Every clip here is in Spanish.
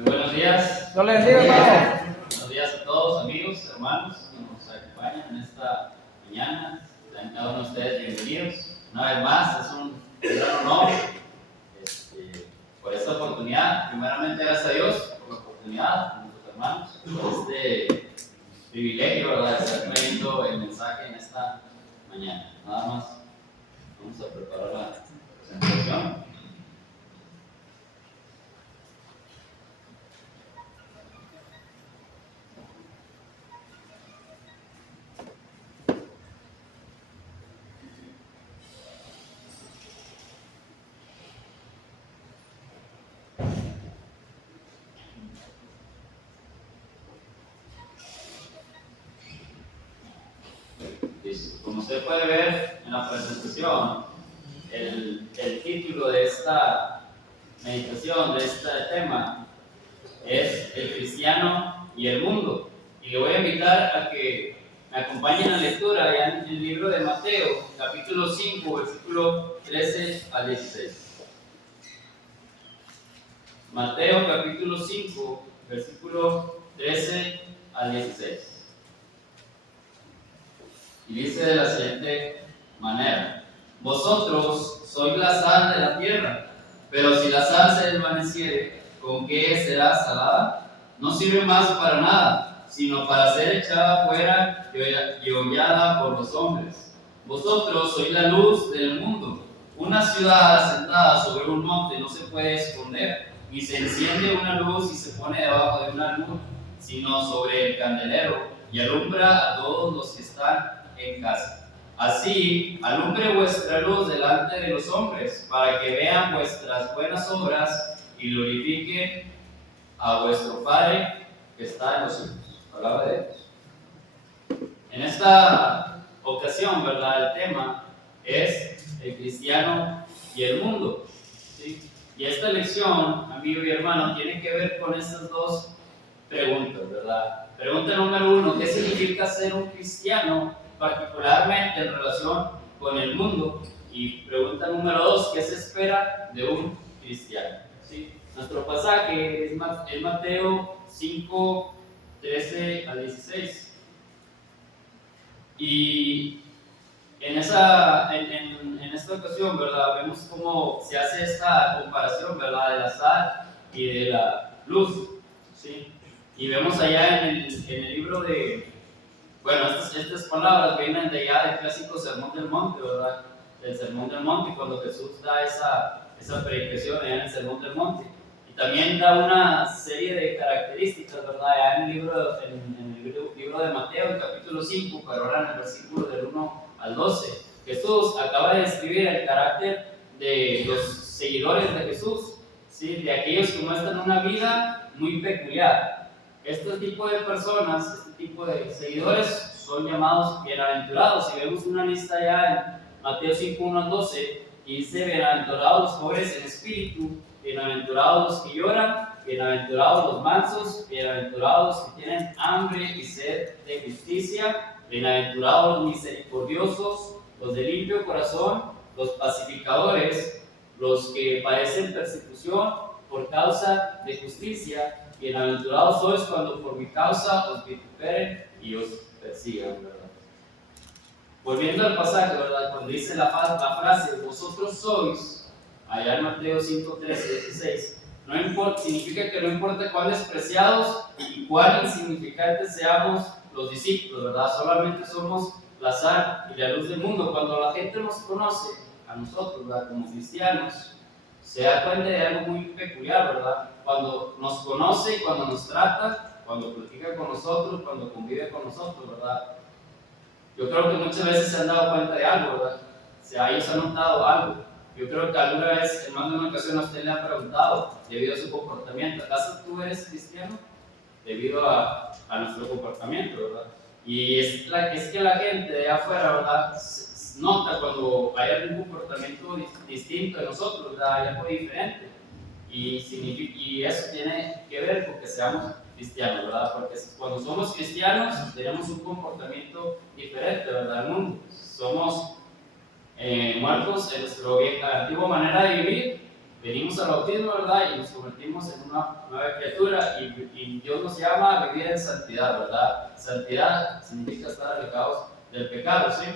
Muy buenos días. Dios le bendiga, hermano. Buenos días a todos, amigos, hermanos que nos acompañan en esta mañana. Sean cada uno de ustedes bienvenidos. Una vez más, es un gran honor por esta oportunidad. Primeramente, gracias a Dios por la oportunidad, a nuestros hermanos, por este privilegio, ¿verdad?, de estar trayendo el mensaje en esta mañana. Nada más, vamos a preparar la presentación. Como usted puede ver en la presentación, el título de esta meditación, de este tema, es El cristiano y el mundo. Y le voy a invitar a que me acompañen en la lectura ya en el libro de Mateo, capítulo 5, versículo 13 al 16. Mateo, capítulo 5, versículo 13 al 16. Y dice de la siguiente manera: Vosotros sois la sal de la tierra, pero si la sal se desvaneciere, ¿con qué será salada? No sirve más para nada, sino para ser echada fuera y hollada por los hombres. Vosotros sois la luz del mundo. Una ciudad asentada sobre un monte no se puede esconder, ni se enciende una luz y se pone debajo de una luz, sino sobre el candelero, y alumbra a todos los que están en casa. Así, alumbre vuestra luz delante de los hombres, para que vean vuestras buenas obras y glorifiquen a vuestro Padre que está en los cielos. Palabra de Dios. En esta ocasión, ¿verdad?, el tema es el cristiano y el mundo, ¿sí? Y esta lección, amigo y hermano, tiene que ver con estas dos preguntas, ¿verdad? Pregunta número 1: ¿qué significa ser un cristiano, particularmente en relación con el mundo? Y pregunta número 2: ¿qué se espera de un cristiano? ¿Sí? Nuestro pasaje es Mateo 5, 13 al 16. Y en esta ocasión, ¿verdad?, vemos cómo se hace esta comparación, ¿verdad?, de la sal y de la luz, ¿sí? Y vemos allá en el libro de, bueno, estas palabras vienen de allá del clásico Sermón del Monte, ¿verdad?, del Sermón del Monte, cuando Jesús da esa predicación allá en el Sermón del Monte. Y también da una serie de características, ¿verdad?, allá en el libro de Mateo, el capítulo 5, pero ahora en el versículo del 1 al 12. Jesús acaba de describir el carácter de los seguidores de Jesús, ¿sí?, de aquellos que muestran una vida muy peculiar. Este tipo de personas, este tipo de seguidores son llamados bienaventurados. Si vemos una lista ya en Mateo 5, 1 al 12, y dice: bienaventurados los pobres en espíritu, bienaventurados los que lloran, bienaventurados los mansos, bienaventurados los que tienen hambre y sed de justicia, bienaventurados los misericordiosos, los de limpio corazón, los pacificadores, los que padecen persecución por causa de justicia. Bienaventurados sois cuando por mi causa os vituperen y os persigan, ¿verdad? Volviendo al pasaje, ¿verdad?, cuando dice la frase vosotros sois, allá en Mateo 5, 13, 16, no importa, significa que no importa cuán despreciados y cuán insignificantes seamos los discípulos, ¿verdad? Solamente somos la sal y la luz del mundo. Cuando la gente nos conoce a nosotros, ¿verdad?, como cristianos, se da cuenta de algo muy peculiar, ¿verdad? Cuando nos conoce y cuando nos trata, cuando platica con nosotros, cuando convive con nosotros, ¿verdad? Yo creo que muchas veces se han dado cuenta de algo, ¿verdad? Ellos han notado algo. Yo creo que alguna vez, en más de una ocasión, a usted le han preguntado, debido a su comportamiento: ¿acaso tú eres cristiano? Debido a nuestro comportamiento, ¿verdad? Y es que la gente de afuera, ¿verdad?, nota cuando hay algún comportamiento distinto de nosotros, ¿verdad?, hay algo diferente. Y eso tiene que ver con que seamos cristianos, ¿verdad? Porque cuando somos cristianos tenemos un comportamiento diferente, ¿verdad?, al mundo. Somos muertos en nuestra antigua manera de vivir venimos al bautismo, ¿verdad? Y nos convertimos en una nueva criatura y Dios nos llama a vivir en santidad, ¿verdad? Santidad significa estar alejados del pecado, ¿sí?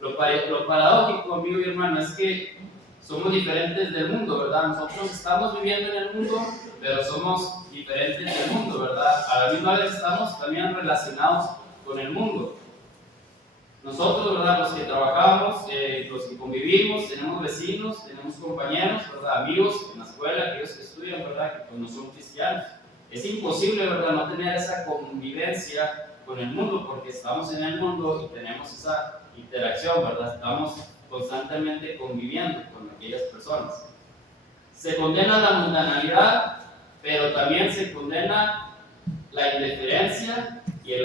Lo paradójico, amigo y hermano, es que somos diferentes del mundo, ¿verdad? Nosotros estamos viviendo en el mundo, pero somos diferentes del mundo, ¿verdad? A la misma vez estamos también relacionados con el mundo. Nosotros, ¿verdad? Los que trabajamos, los que convivimos, tenemos vecinos, tenemos compañeros, ¿verdad? Amigos en la escuela, aquellos que estudian, ¿verdad? Que pues, no son cristianos. Es imposible, ¿verdad? No tener esa convivencia con el mundo porque estamos en el mundo y tenemos esa interacción, ¿verdad? Estamos constantemente conviviendo con aquellas personas. Se condena la mundanalidad, pero también se condena la indiferencia y el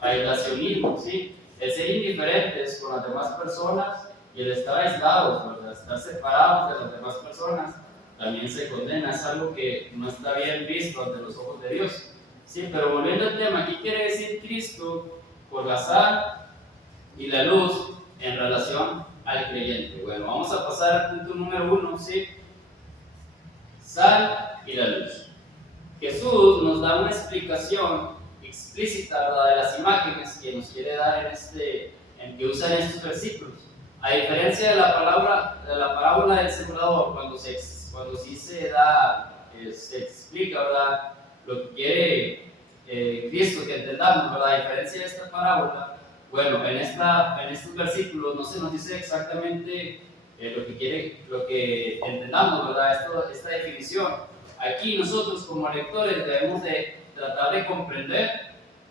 aislacionismo, ¿sí? El ser indiferentes con las demás personas y el estar aislados, ¿verdad? Estar separados de las demás personas también se condena, es algo que no está bien visto ante los ojos de Dios. Sí, pero volviendo al tema, ¿qué quiere decir Cristo por la sal y la luz en relación al creyente? Bueno, vamos a pasar al punto número 1, ¿sí? Sal y la luz. Jesús nos da una explicación explícita, ¿verdad?, de las imágenes que nos quiere dar en que usan estos versículos. A diferencia de la parábola del sembrador, cuando sí se explica, ¿verdad?, lo que quiere Cristo que entendamos, ¿verdad? A diferencia de esta parábola, bueno, en estos versículos no se nos dice exactamente lo que entendamos, ¿verdad? Esta definición. Aquí nosotros como lectores debemos de tratar de comprender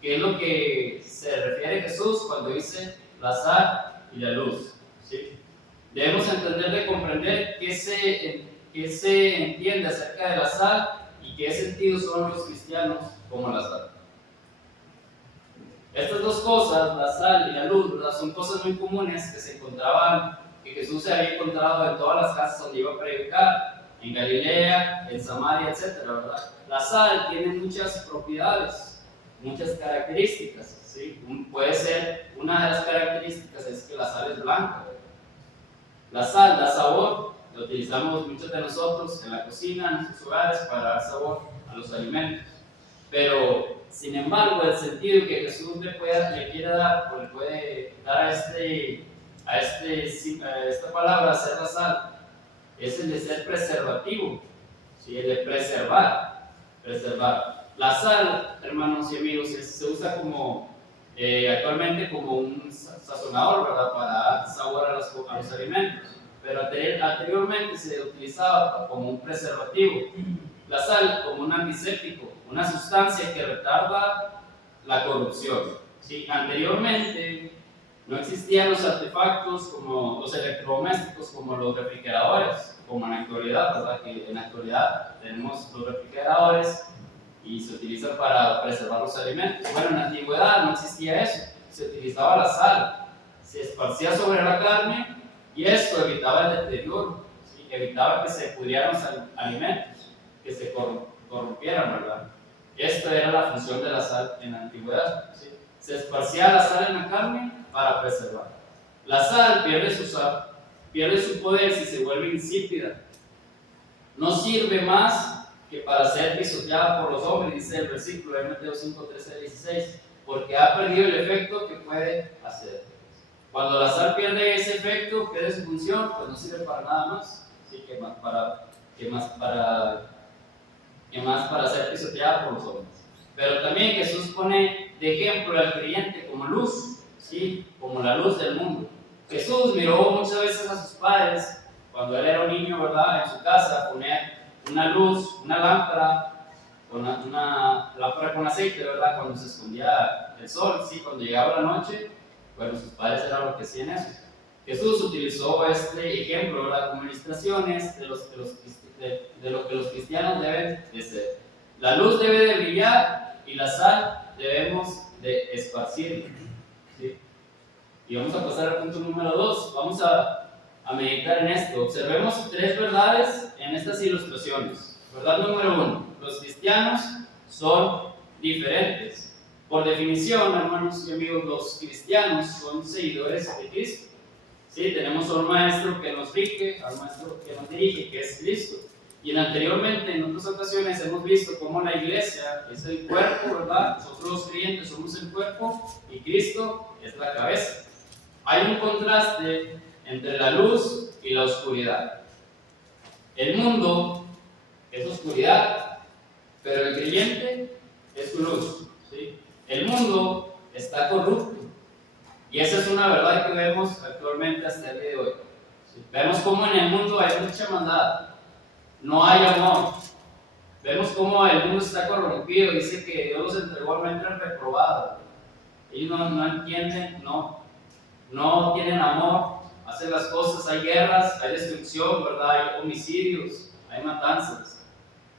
qué es lo que se refiere Jesús cuando dice la sal y la luz, ¿sí? Debemos entender de comprender qué se entiende acerca de la sal y qué sentido son los cristianos como la sal. Estas dos cosas, la sal y la luz, ¿verdad?, son cosas muy comunes que Jesús se había encontrado en todas las casas donde iba a predicar, en Galilea, en Samaria, etc., ¿verdad? La sal tiene muchas propiedades, muchas características, ¿sí? Puede ser, una de las características es que la sal es blanca, ¿verdad? La sal da sabor, lo utilizamos muchos de nosotros en la cocina, en nuestros hogares, para dar sabor a los alimentos. Pero, sin embargo, el sentido que Jesús le quiere dar, o le puede dar a esta palabra, ser la sal, es el de ser preservativo, ¿sí? El de preservar. La sal, hermanos y amigos, se usa actualmente como un sazonador, ¿verdad?, para dar sabor a los alimentos, pero anteriormente se utilizaba como un preservativo. La sal como un antiséptico, una sustancia que retarda la corrupción, ¿sí? Anteriormente no existían los artefactos como los electrodomésticos, como los refrigeradores, como en la actualidad, ¿verdad? Que en la actualidad tenemos los refrigeradores y se utilizan para preservar los alimentos. Bueno, en la antigüedad no existía eso, se utilizaba la sal, se esparcía sobre la carne y esto evitaba el deterioro, ¿sí? Evitaba que se pudrieran los alimentos, que se corrompieran, ¿verdad? Esta era la función de la sal en la antigüedad, ¿sí? Se esparcía la sal en la carne para preservar. La sal pierde su poder si se vuelve insípida. No sirve más que para ser pisoteada por los hombres, dice el versículo de Mateo 5, 13, 16, porque ha perdido el efecto que puede hacer. Cuando la sal pierde ese efecto, pierde su función, pues no sirve para nada más, ¿sí? que más para ser pisoteada por los hombres. Pero también Jesús pone de ejemplo al creyente como luz, ¿sí? Como la luz del mundo. Jesús miró muchas veces a sus padres cuando él era un niño, ¿verdad?, en su casa, poner una luz, una lámpara con aceite, ¿verdad?, cuando se escondía el sol, ¿sí? Cuando llegaba la noche, bueno, sus padres eran los que hacían eso. Jesús utilizó este ejemplo, ¿verdad?, como ilustraciones de lo que los cristianos deben de ser. La luz debe de brillar y la sal debemos de esparcir, ¿sí? Y vamos a pasar al punto número 2. Vamos a meditar en esto. Observemos 3 verdades en estas ilustraciones. Verdad número 1. Los cristianos son diferentes. Por definición, hermanos y amigos, los cristianos son seguidores de Cristo. ¿sí? Tenemos a un maestro que nos rige, a un maestro que nos dirige, que es Cristo. Y anteriormente, en otras ocasiones, hemos visto cómo la iglesia es el cuerpo, ¿verdad? Nosotros los creyentes somos el cuerpo y Cristo es la cabeza. Hay un contraste entre la luz y la oscuridad. El mundo es oscuridad, pero el creyente es su luz, ¿sí? El mundo está corrupto. Y esa es una verdad que vemos actualmente hasta el día de hoy. ¿Sí? Vemos cómo en el mundo hay mucha maldad, no hay amor. Vemos cómo el mundo está corrompido. Dice que Dios los entregó al vientre reprobado. Ellos no entienden, no tienen amor, hacen las cosas, hay guerras, hay destrucción, ¿verdad? Hay homicidios, hay matanzas,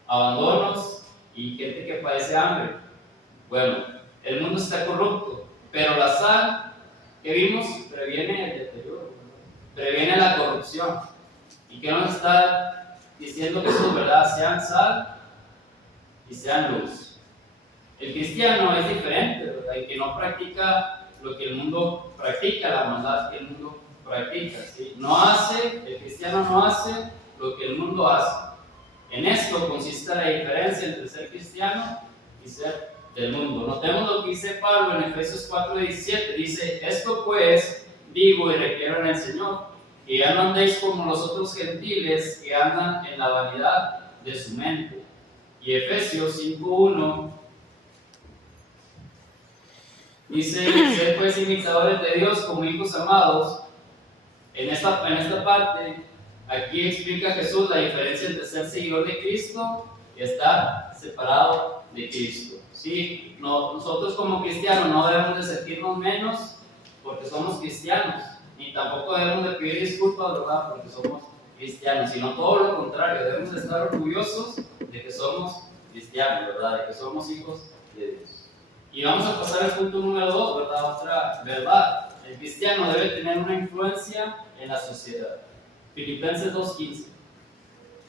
abandonos y gente que padece hambre. Bueno, el mundo está corrupto, pero la sal que vimos previene el deterioro, previene la corrupción. ¿Y qué nos está diciendo Jesús, verdad? Sean sal y sean luz. El cristiano es diferente, ¿verdad? El que no practica lo que el mundo practica, la maldad que el mundo practica, ¿sí? El cristiano no hace lo que el mundo hace. En esto consiste la diferencia entre ser cristiano y ser del mundo. Notemos lo que dice Pablo en Efesios 4:17. Dice: esto pues digo y requiero en el Señor, que ya no andéis como los otros gentiles que andan en la vanidad de su mente. Y Efesios 5:1 dice: sed pues imitadores de Dios como hijos amados. En esta parte, aquí explica Jesús la diferencia entre ser seguidor de Cristo y estar separado de Cristo. ¿Sí? Nosotros como cristianos no debemos de sentirnos menos porque somos cristianos, ni tampoco debemos de pedir disculpas, ¿verdad?, porque somos cristianos, sino todo lo contrario, debemos de estar orgullosos de que somos cristianos, ¿verdad?, de que somos hijos de Dios. Y vamos a pasar al punto número 2, ¿verdad?, otra verdad. El cristiano debe tener una influencia en la sociedad. Filipenses 2:15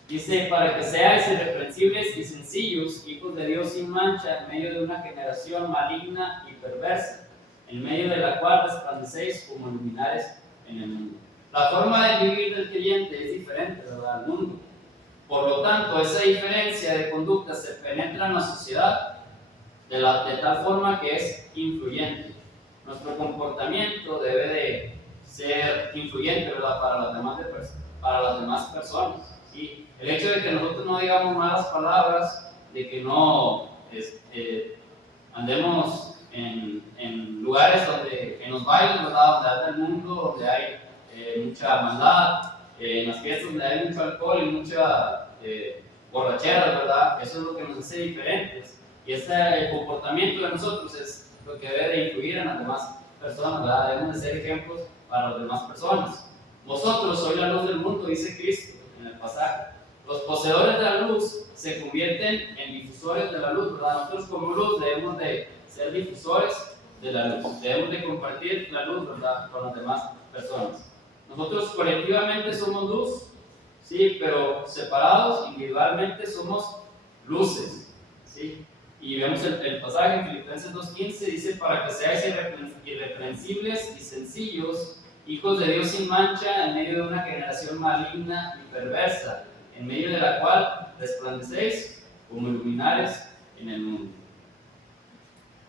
dice: para que seáis irreprensibles y sencillos, hijos de Dios sin mancha, en medio de una generación maligna y perversa, en medio de la cual resplandecéis como luminares en el mundo. La forma de vivir del creyente es diferente, ¿verdad?, al mundo. Por lo tanto, esa diferencia de conducta se penetra en la sociedad de tal forma que es influyente. Nuestro comportamiento debe de ser influyente, ¿verdad?, para las demás personas. ¿Sí? El hecho de que nosotros no digamos malas palabras, de que no andemos en lugares en los bailes, ¿verdad?, donde anda el mundo, donde hay mucha maldad, en las fiestas donde hay mucho alcohol y mucha borrachera, ¿verdad? Eso es lo que nos hace diferentes. Y el comportamiento de nosotros es lo que debe de influir en las demás personas, ¿verdad? Debemos de ser ejemplos para las demás personas. Vosotros sois la luz del mundo, dice Cristo en el pasaje. Los poseedores de la luz se convierten en difusores de la luz, ¿verdad? Nosotros como luz debemos de ser difusores de la luz. Debemos de compartir la luz, ¿verdad?, con las demás personas. Nosotros colectivamente somos luz, sí, pero separados, individualmente somos luces, ¿sí? Y vemos el pasaje en Filipenses 2:15, dice: para que seáis irreprensibles y sencillos, hijos de Dios sin mancha, en medio de una generación maligna y perversa, en medio de la cual resplandecéis como luminares en el mundo.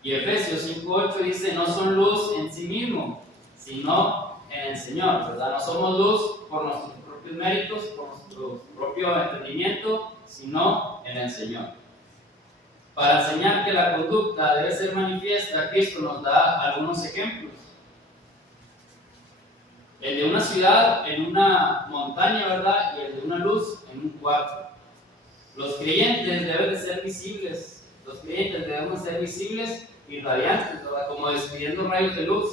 Y Efesios 5:8 dice: no son luz en sí mismo, sino en el Señor, ¿verdad? No somos luz por nuestros propios méritos, por nuestro propio entendimiento, sino en el Señor. Para enseñar que la conducta debe ser manifiesta, Cristo nos da algunos ejemplos. El de una ciudad en una montaña, ¿verdad?, y el de una luz en un cuarto. Los creyentes deben de ser visibles. Los creyentes debemos ser visibles y radiantes, ¿verdad?, como despidiendo rayos de luz.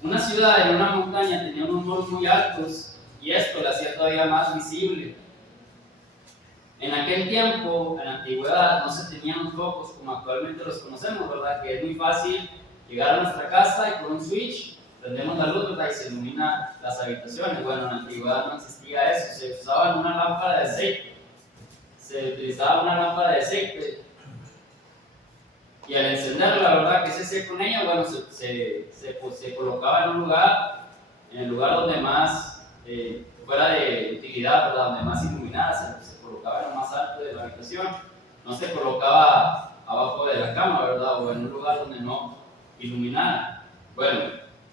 Una ciudad en una montaña tenía unos muros muy altos y esto la hacía todavía más visible. En aquel tiempo, en la antigüedad, no se tenían los focos como actualmente los conocemos, ¿verdad?, que es muy fácil llegar a nuestra casa y con un switch prendemos la luz, ¿verdad?, y se ilumina las habitaciones. Bueno, en la antigüedad no existía eso, se usaba una lámpara de aceite. Se utilizaba una lámpara de aceite y al encenderla, la verdad, ¿qué se hacía con ella? Bueno, se colocaba en un lugar en el lugar donde más fuera de utilidad, ¿verdad? Donde más iluminada, se colocaba en lo más alto de la habitación, no se colocaba abajo de la cama, ¿verdad? O en un lugar donde no iluminara. Bueno,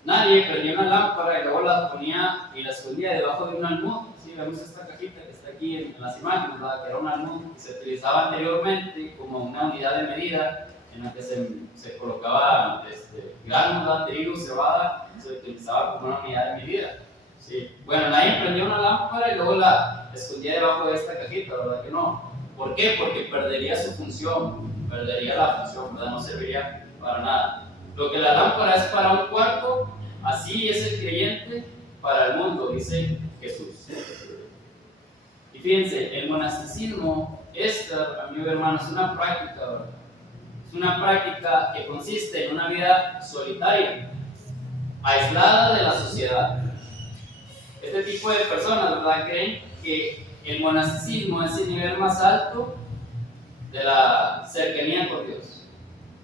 nadie prendía una lámpara y luego la ponía y la escondía debajo de un almud. Sí, vemos esta cajita que está aquí en las imágenes, ¿verdad? Que era un almud que se utilizaba anteriormente como una unidad de medida en la que se colocaba granos, trigo, cebada, se utilizaba como una unidad de medida. Sí. Bueno, nadie prendía una lámpara y luego la escondía debajo de esta cajita, ¿verdad que no? ¿Por qué? Porque perdería su función, perdería la función, ¿verdad? No serviría para nada. Lo que la lámpara es para un cuarto, así es el creyente para el mundo, dice Jesús. Y fíjense, el monasticismo, amigo hermano, es una práctica, ¿verdad? Es una práctica que consiste en una vida solitaria, aislada de la sociedad. Este tipo de personas, ¿verdad?, creen que el monasticismo es el nivel más alto de la cercanía con Dios.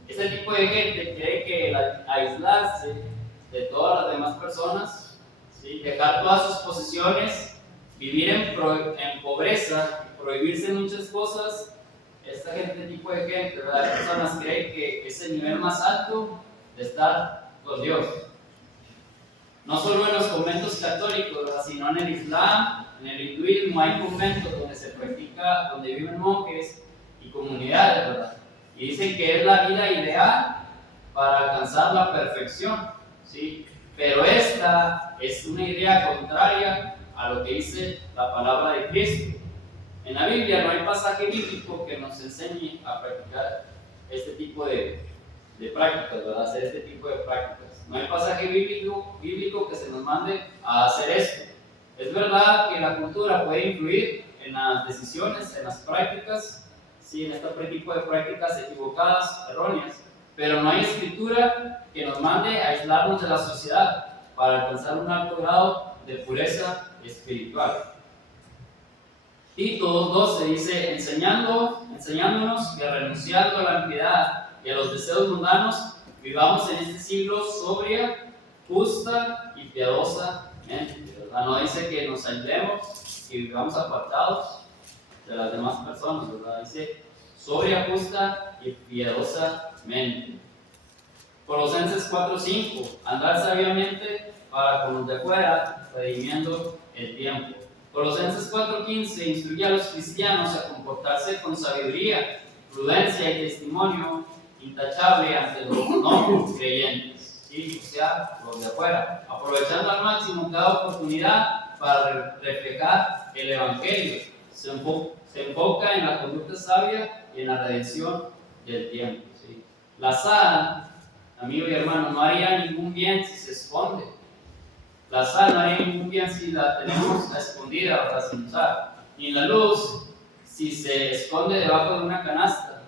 Este tipo de gente cree que el aislarse de todas las demás personas, ¿sí?, dejar todas sus posesiones, vivir en pobreza, prohibirse muchas cosas, este tipo de gente, ¿verdad?, de personas creen que es el nivel más alto de estar con Dios. No solo en los conventos católicos, ¿verdad?, sino en el Islam, en el hinduismo hay conventos donde se practica, donde viven monjes y comunidades, ¿verdad? Y dicen que es la vida ideal para alcanzar la perfección, ¿sí? Pero esta es una idea contraria a lo que dice la palabra de Cristo. En la Biblia no hay pasaje bíblico que nos enseñe a practicar este tipo de prácticas, ¿verdad? Hacer este tipo de prácticas. No hay pasaje bíblico que se nos mande a hacer esto. Es verdad que la cultura puede influir en las decisiones, en las prácticas, sí, en este tipo de prácticas equivocadas, erróneas, pero no hay escritura que nos mande a aislarnos de la sociedad para alcanzar un alto grado de pureza espiritual. Tito 2:12 dice, enseñándonos que renunciando a la impiedad y a los deseos mundanos, vivamos en este siglo sobria, justa y piadosamente, ¿verdad? No dice que nos aislemos y vivamos apartados de las demás personas, ¿verdad? Dice sobria, justa y piadosamente. Colosenses 4:5, andar sabiamente para con los de fuera, redimiendo el tiempo. Colosenses 4:15, instruye a los cristianos a comportarse con sabiduría, prudencia y testimonio intachable ante los no creyentes, ¿sí? O sea, los de afuera, aprovechando al máximo cada oportunidad para reflejar el Evangelio. Se enfoca en la conducta sabia y en la redención del tiempo, ¿sí? La sal, amigo y hermano, no haría ningún bien si se esconde. La sal no haría ningún bien si la tenemos escondida, ¿verdad?, sin usar. Ni la luz, si se esconde debajo de una canasta.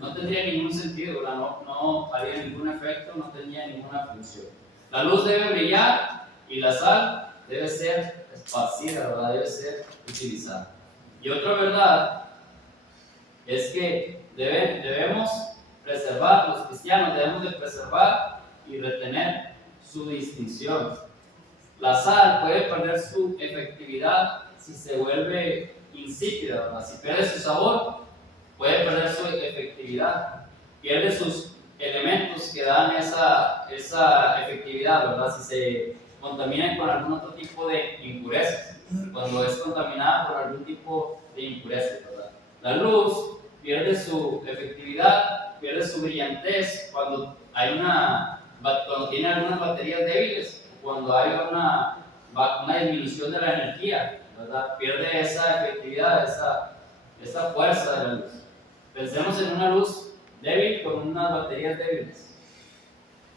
No tendría ningún sentido, ¿verdad? No haría ningún efecto, no tendría ninguna función. La luz debe brillar y la sal debe ser esparcida, ¿verdad? Debe ser utilizada. Y otra verdad es que debemos preservar, los cristianos debemos de preservar y retener su distinción. La sal puede perder su efectividad si se vuelve insípida, ¿verdad? Si pierde su sabor, puede perder su efectividad, pierde sus elementos que dan esa efectividad, ¿verdad? Si se contamina con algún otro tipo de impurezas, cuando es contaminada por algún tipo de impurezas, ¿verdad? La luz pierde su efectividad, pierde su brillantez cuando tiene algunas baterías débiles, cuando hay una disminución de la energía, ¿verdad? Pierde esa efectividad, esa fuerza de la luz. Pensemos en una luz débil con unas baterías débiles.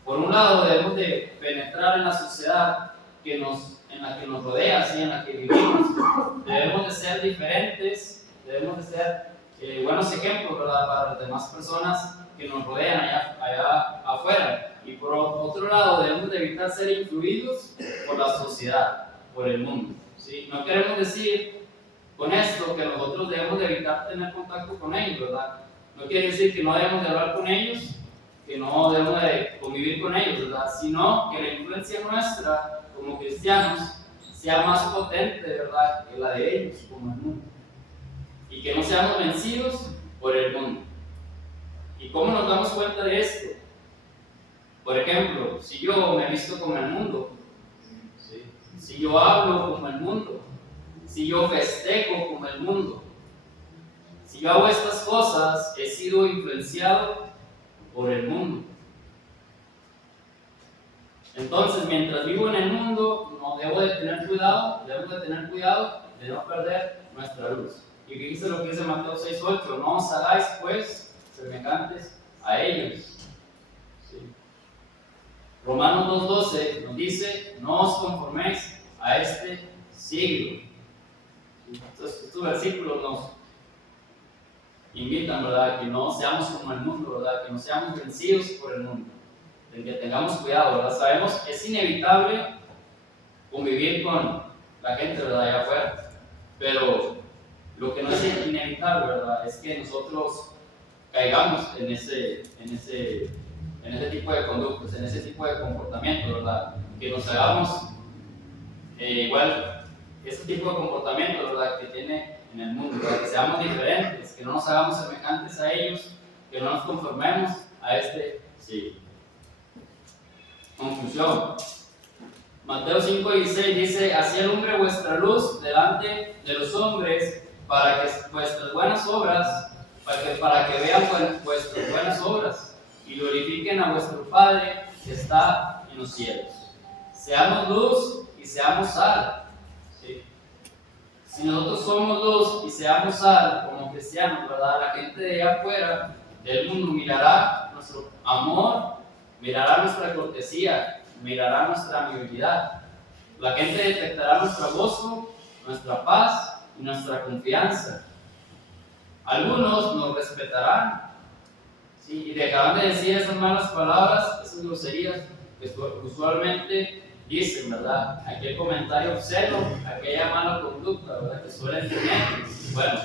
Por un lado, debemos de penetrar en la sociedad en la que nos rodea, ¿sí?, en la que vivimos. Debemos de ser diferentes, debemos de ser buenos ejemplos, ¿verdad?, para las demás personas que nos rodean allá afuera. Y por otro lado, debemos de evitar ser influidos por la sociedad, por el mundo, ¿sí? No queremos decir con esto que nosotros debemos de evitar tener contacto con ellos, ¿verdad? No quiere decir que no debemos de hablar con ellos, que no debemos de convivir con ellos, ¿verdad? Sino que la influencia nuestra como cristianos sea más potente, ¿verdad?, que la de ellos como el mundo. Y que no seamos vencidos por el mundo. ¿Y cómo nos damos cuenta de esto? Por ejemplo, si yo me visto como el mundo, ¿sí?, si yo hablo como el mundo, si yo festejo como el mundo, si yo hago estas cosas, he sido influenciado por el mundo. Entonces, mientras vivo en el mundo, no debo de tener cuidado de no perder nuestra luz. Y que dice lo que dice Mateo 6:8, no os hagáis pues semejantes a ellos. ¿Sí? Romanos 2:12 nos dice, no os conforméis a este siglo. Entonces, estos versículos nos invitan, ¿verdad?, que no seamos como el mundo, ¿verdad?, que no seamos vencidos por el mundo, de que tengamos cuidado, ¿verdad? Sabemos que es inevitable convivir con la gente, ¿verdad?, allá afuera, pero lo que no es inevitable, ¿verdad?, es que nosotros caigamos en ese tipo de conductas, en ese tipo de comportamiento, ¿verdad?, que nos hagamos igual ese tipo de comportamiento, ¿verdad?, que tiene en el mundo, ¿verdad?, que seamos diferentes, que no nos hagamos semejantes a ellos, que no nos conformemos a este siglo. Conclusión. Mateo 5:16 dice, así alumbre vuestra luz delante de los hombres, para que vuestras buenas obras, para que vean vuestras buenas obras y glorifiquen a vuestro Padre que está en los cielos. Seamos luz y seamos sal. ¿Sí? Si nosotros somos luz y seamos sal como cristianos, ¿verdad?, la gente de allá afuera del mundo mirará nuestro amor, mirará nuestra cortesía, mirará nuestra amabilidad. La gente detectará nuestro gozo, nuestra paz y nuestra confianza. Algunos nos respetarán, ¿sí?, y dejarán de decir esas malas palabras, esas groserías que usualmente dicen, ¿verdad?, aquel comentario obsceno, aquella mala conducta, ¿verdad?, que suelen tener. Bueno,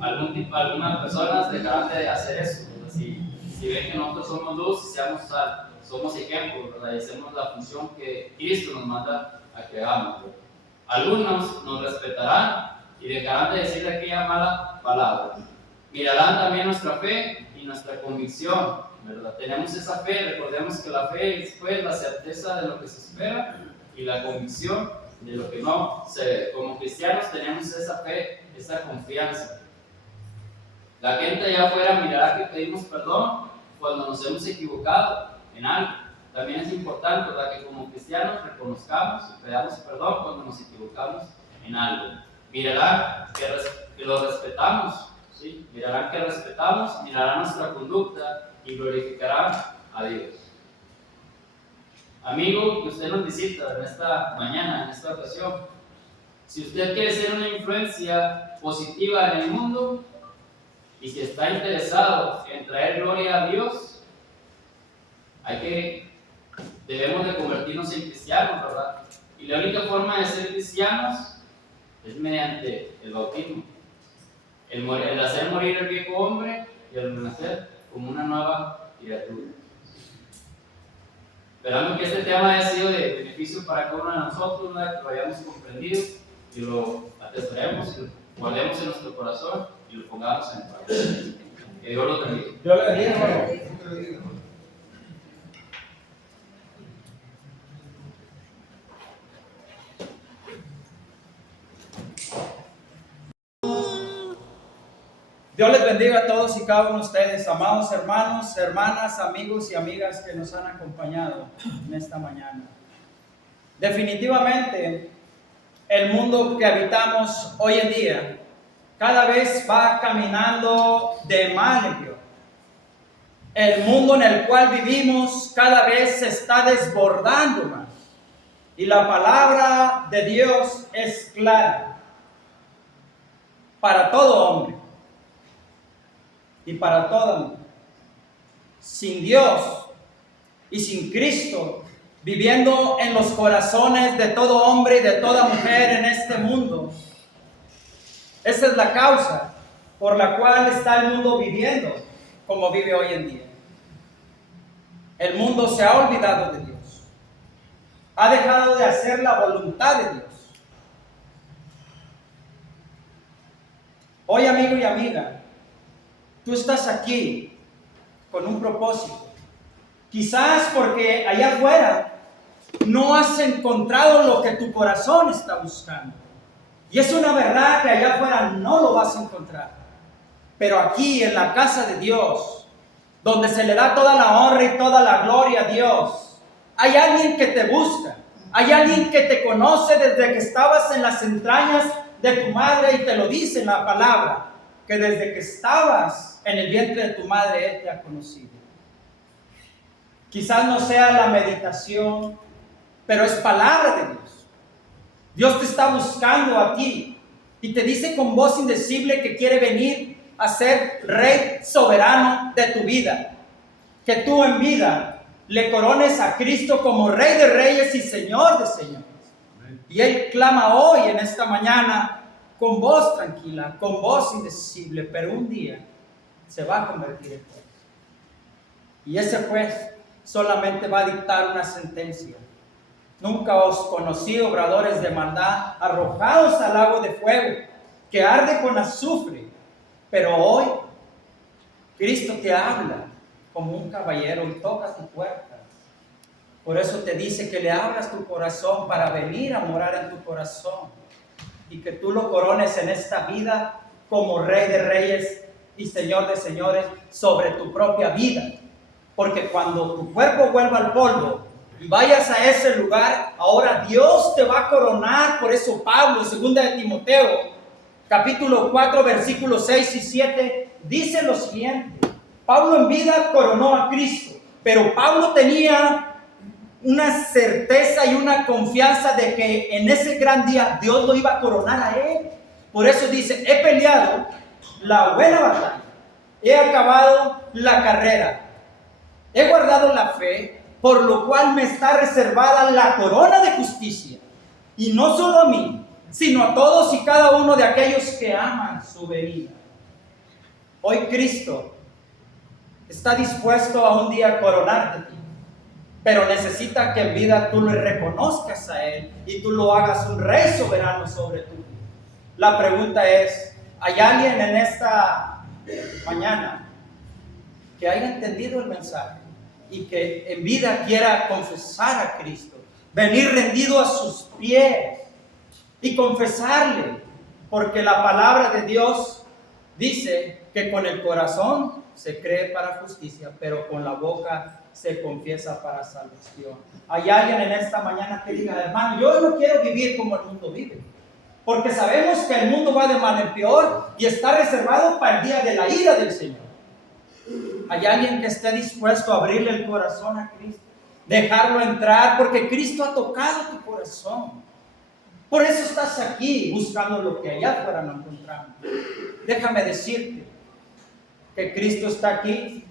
algunas personas dejarán de hacer eso, ¿verdad? Si ven que nosotros somos luz y seamos sal, somos ejemplos, ¿verdad?, y hacemos la función que Cristo nos manda a que hagamos, ¿verdad? Algunos nos respetarán y dejarán de decir aquella mala palabra. Mirarán también nuestra fe y nuestra convicción, ¿verdad? Tenemos esa fe, recordemos que la fe es pues la certeza de lo que se espera y la convicción de lo que no se ve. Como cristianos tenemos esa fe, esa confianza. La gente allá afuera mirará que pedimos perdón cuando nos hemos equivocado en algo. También es importante, ¿verdad?, que como cristianos reconozcamos y pedamos perdón cuando nos equivocamos en algo. Mirarán que lo respetamos, ¿sí? Mirarán que respetamos, mirarán nuestra conducta y glorificarán a Dios. Amigo que usted nos visita en esta mañana, en esta ocasión, si usted quiere ser una influencia positiva en el mundo y si está interesado en traer gloria a Dios, debemos de convertirnos en cristianos, ¿verdad? Y la única forma de ser cristianos es mediante el bautismo. El hacer morir el viejo hombre y el renacer como una nueva criatura. Esperando que este tema haya sido de beneficio para cada uno de nosotros, ¿verdad?, que lo hayamos comprendido y lo atesoremos, y lo guardemos en nuestro corazón y lo pongamos en práctica. Que Dios lo bendiga. Dios le bendiga, hermano. Dios les bendiga a todos y cada uno de ustedes, amados hermanos, hermanas, amigos y amigas que nos han acompañado en esta mañana. Definitivamente, el mundo que habitamos hoy en día cada vez va caminando de mal en peor. El mundo en el cual vivimos cada vez se está desbordando más. Y la palabra de Dios es clara para todo hombre y para toda mujer. Sin Dios y sin Cristo viviendo en los corazones de todo hombre y de toda mujer en este mundo, esa es la causa por la cual está el mundo viviendo como vive hoy en día. El mundo se ha olvidado de Dios. Ha dejado de hacer la voluntad de Dios. Hoy, amigo y amiga, tú estás aquí con un propósito. Quizás porque allá afuera no has encontrado lo que tu corazón está buscando. Y es una verdad que allá afuera no lo vas a encontrar. Pero aquí en la casa de Dios, donde se le da toda la honra y toda la gloria a Dios, hay alguien que te busca. Hay alguien que te conoce desde que estabas en las entrañas de tu madre, y te lo dice en la palabra, que desde que estabas en el vientre de tu madre, Él te ha conocido. Quizás no sea la meditación, pero es palabra de Dios. Dios te está buscando a ti y te dice con voz indecible que quiere venir a ser rey soberano de tu vida. Que tú en vida le corones a Cristo como Rey de Reyes y Señor de Señores. Y Él clama hoy, en esta mañana, con voz tranquila, con voz indecible, pero un día se va a convertir en juez. Y ese juez solamente va a dictar una sentencia. Nunca os conocí, obradores de maldad, arrojados al lago de fuego, que arde con azufre. Pero hoy, Cristo te habla como un caballero y toca tu puerta. Por eso te dice que le abras tu corazón para venir a morar en tu corazón. Y que tú lo corones en esta vida como Rey de Reyes y Señor de Señores sobre tu propia vida. Porque cuando tu cuerpo vuelva al polvo y vayas a ese lugar, ahora Dios te va a coronar. Por eso Pablo, 2 de Timoteo, capítulo 4, versículos 6 y 7, dice lo siguiente. Pablo en vida coronó a Cristo, pero Pablo tenía una certeza y una confianza de que en ese gran día Dios lo iba a coronar a él. Por eso dice, he peleado la buena batalla, he acabado la carrera, he guardado la fe, por lo cual me está reservada la corona de justicia. Y no solo a mí, sino a todos y cada uno de aquellos que aman su venida. Hoy Cristo está dispuesto a un día coronarte a ti, pero necesita que en vida tú le reconozcas a Él y tú lo hagas un rey soberano sobre tu vida. La pregunta es, ¿hay alguien en esta mañana que haya entendido el mensaje y que en vida quiera confesar a Cristo, venir rendido a sus pies y confesarle? Porque la palabra de Dios dice que con el corazón se cree para justicia, pero con la boca se confiesa para salvación. Hay alguien en esta mañana que diga, hermano, yo no quiero vivir como el mundo vive, porque sabemos que el mundo va de mal en peor y está reservado para el día de la ira del Señor. Hay alguien que esté dispuesto a abrirle el corazón a Cristo, dejarlo entrar, porque Cristo ha tocado tu corazón. Por eso estás aquí buscando lo que allá afuera no encontramos. Déjame decirte que Cristo está aquí.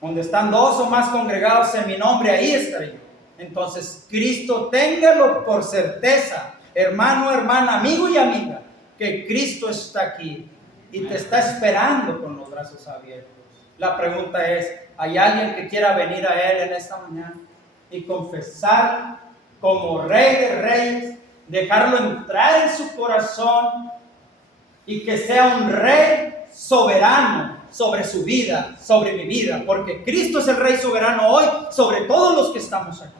Donde están dos o más congregados en mi nombre, ahí estaré yo. Entonces, Cristo, téngalo por certeza, hermano, hermana, amigo y amiga, que Cristo está aquí y te está esperando con los brazos abiertos. La pregunta es, ¿hay alguien que quiera venir a Él en esta mañana y confesar como Rey de Reyes, dejarlo entrar en su corazón y que sea un Rey soberano sobre su vida, sobre mi vida? Porque Cristo es el Rey soberano hoy sobre todos los que estamos aquí.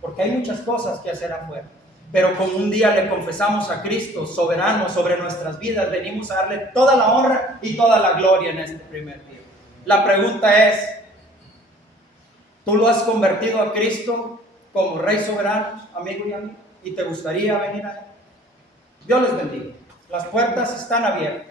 Porque hay muchas cosas que hacer afuera. Pero como un día le confesamos a Cristo soberano sobre nuestras vidas, venimos a darle toda la honra y toda la gloria en este primer día. La pregunta es, ¿tú lo has convertido a Cristo como Rey soberano, amigo y amiga? ¿Y te gustaría venir a Él? Dios les bendiga. Las puertas están abiertas.